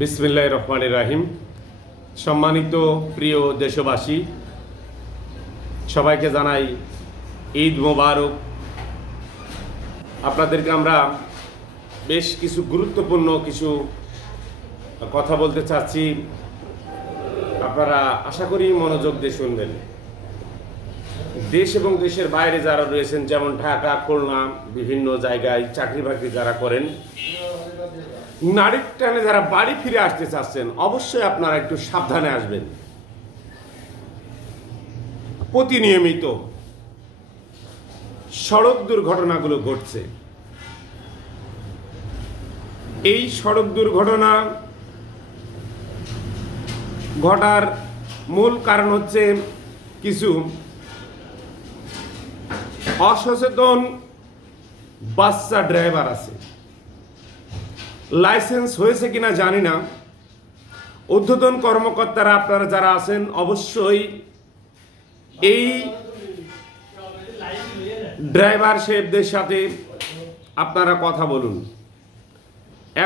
বিসমিল্লাহির রহমানির রহিম। সম্মানিত প্রিয় দেশবাসী, সবাইকে জানাই ঈদ মোবারক। আপনাদেরকে আমরা বেশ কিছু গুরুত্বপূর্ণ কিছু কথা বলতে চাচ্ছি, আপনারা আশা করি মনোযোগ দিয়ে শুনবেন। দেশ এবং দেশের বাইরে যারা রয়েছেন, যেমন ঢাকা, খুলনা, বিভিন্ন জায়গায় চাকরি বাকরি যারা করেন, নারীর টানে যারা বাড়ি ফিরে আসতে চাচ্ছেন, অবশ্যই আপনারা একটু সাবধানে আসবেন। প্রতিনিয়মিত সড়ক দুর্ঘটনাগুলো ঘটছে। এই সড়ক দুর্ঘটনা ঘটার মূল কারণ হচ্ছে কিছু অসচেতন বাচ্চা ড্রাইভার আছে। লাইসেন্স হয়েছে কিনা জানি না। ঊর্ধ্বতন কর্মকর্তারা আপনারা যারা আছেন, অবশ্যই এই ড্রাইভার সাহেবদের সাথে আপনারা কথা বলুন।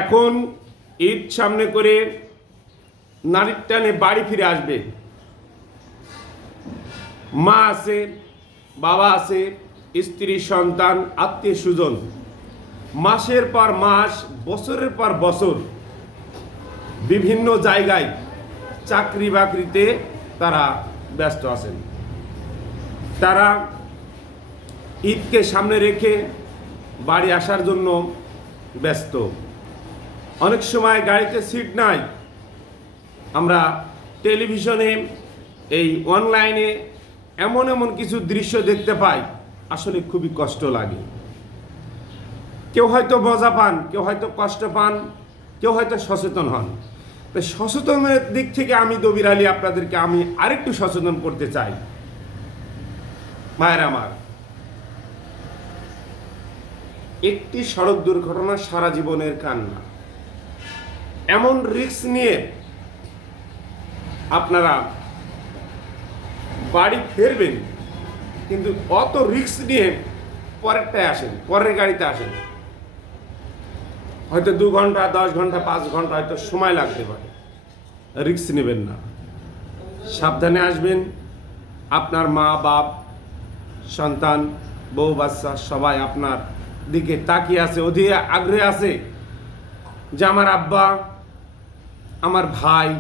এখন ঈদ সামনে করে নারীর টানে বাড়ি ফিরে আসবে। মা আছে, বাবা আছে, স্ত্রী, সন্তান, আত্মীয় স্বজন, মাসের পর মাস, বছরের পর বছর বিভিন্ন জায়গায় চাকরি বাকরিতে তারা ব্যস্ত আছেন। তারা ঈদকে সামনে রেখে বাড়ি আসার জন্য ব্যস্ত। অনেক সময় গাড়িতে সিট নাই। আমরা টেলিভিশনে, এই অনলাইনে এমন এমন কিছু দৃশ্য দেখতে পাই, আসলে খুবই কষ্ট লাগে। কেউ হয়তো মজা পান, কেউ হয়তো কষ্ট পান, কেউ হয়তো সচেতন হন। তো সচেতনের দিক থেকে আমি দবির আলী আপনাদেরকে আমি আরেকটু সচেতন করতে চাই। মায়ের আমার, একটি সড়ক দুর্ঘটনা সারা জীবনের কান্না। এমন রিস্ক নিয়ে আপনারা বাড়ি ফিরবেন, কিন্তু অত রিস্ক নিয়ে পরেরটায় আসেন, পরের গাড়িতে আসেন। হয়তো 2 ঘন্টা, 10 ঘন্টা, 5 ঘন্টা হয়তো সময় লাগতে পারে। রিস্ক নেবেন না, সাবধানে আসবেন। আপনার মা বাপ, সন্তান, বউ বাচ্চা সবাই আপনার দিকে তাকিয়ে আছে, অধীর আগ্রহে আছে যে আমার আব্বা, আমার ভাই,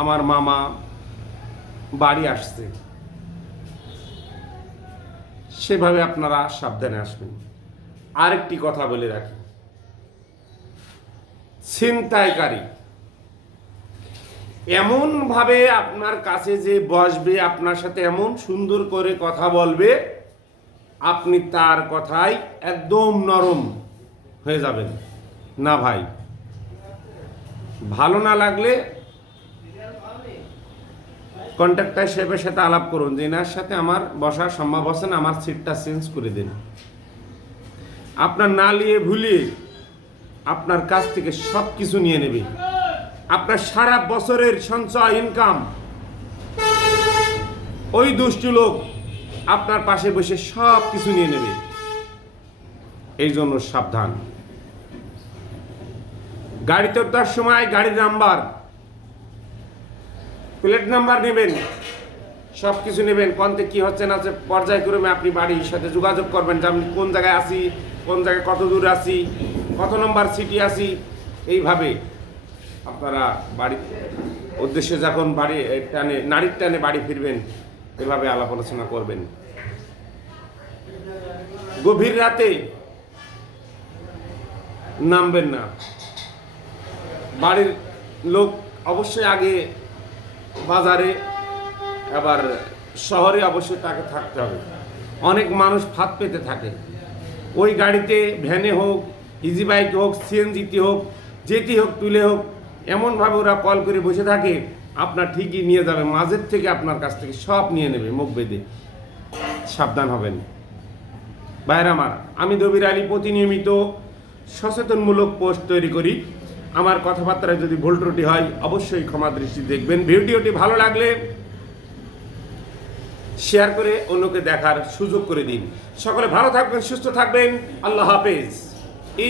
আমার মামা বাড়ি আসছে। সেভাবে আপনারা সাবধানে আসবেন। আরেকটি কথা বলে রাখি, ছিনতাইকারী এমন ভাবে আপনার কাছে যে বসবে, আপনার সাথে এমন সুন্দর করে কথা বলবে, আপনি তার কথায় একদম নরম হয়ে যাবেন। না ভাই, ভালো না লাগলে কন্ট্রাক্টর সাহেবের সাথে আলাপ করুন যে এনার সাথে আমার বসার সম্ভব হচ্ছে না, আমার সিটটা চেঞ্জ করে দিন। আপনার না নিয়ে ভুলিয়ে আপনার কাছ থেকে সব কিছু নিয়ে নেবে। আপনার সারা বছরের সঞ্চয়, ইনকাম, ওই দুষ্টু লোক আপনার পাশে বসে সব কিছু নিয়ে নেবে। এই জন্য সাবধান। গাড়িতে ওঠার সময় গাড়ির নাম্বার, প্লেট নাম্বার নেবেন, সব কিছু নেবেন। কোনতে কি হচ্ছে না হচ্ছে পর্যায়ক্রমে আপনি বাড়ির সাথে যোগাযোগ করবেন যে আমি কোন জায়গায় আছি, কোন জায়গায় কত দূর আছি, কত নম্বর সিটি আছি। এইভাবে আপনারা বাড়ির উদ্দেশ্যে যখন বাড়ি টানে, নারীর টানে বাড়ি ফিরবেন, এভাবে আলাপ আলোচনা করবেন। গভীর রাতে নামবেন না। বাড়ির লোক অবশ্যই আগে বাজারে, আবার শহরে অবশ্যই তাকে থাকতে হবে। অনেক মানুষ ফাঁদ পেতে থাকে। ওই গাড়িতে, ভ্যানে হোক, ইজি বাইক হোক, সিএনজিতে হোক, যেটি হোক, তুলে হোক, এমনভাবে ওরা কল করে বসে থাকে, আপনার ঠিকই নিয়ে যাবে, মাঝের থেকে আপনার কাছ থেকে সব নিয়ে নেবে মুখ বেঁধে। সাবধান হবেন ভাইরা আমার। আমি দবির আলী প্রতিনিয়মিত সচেতনমূলক পোস্ট তৈরি করি। আমার কথাবার্তায় যদি ভুল ত্রুটি হয় অবশ্যই ক্ষমা দৃষ্টি দেখবেন। ভিডিওটি ভালো লাগলে শেয়ার করে অন্যকে দেখার সুযোগ করে দিন। সকলে ভালো থাকবেন, সুস্থ থাকবেন। আল্লাহ হাফেজ।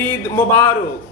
ঈদ মোবারক।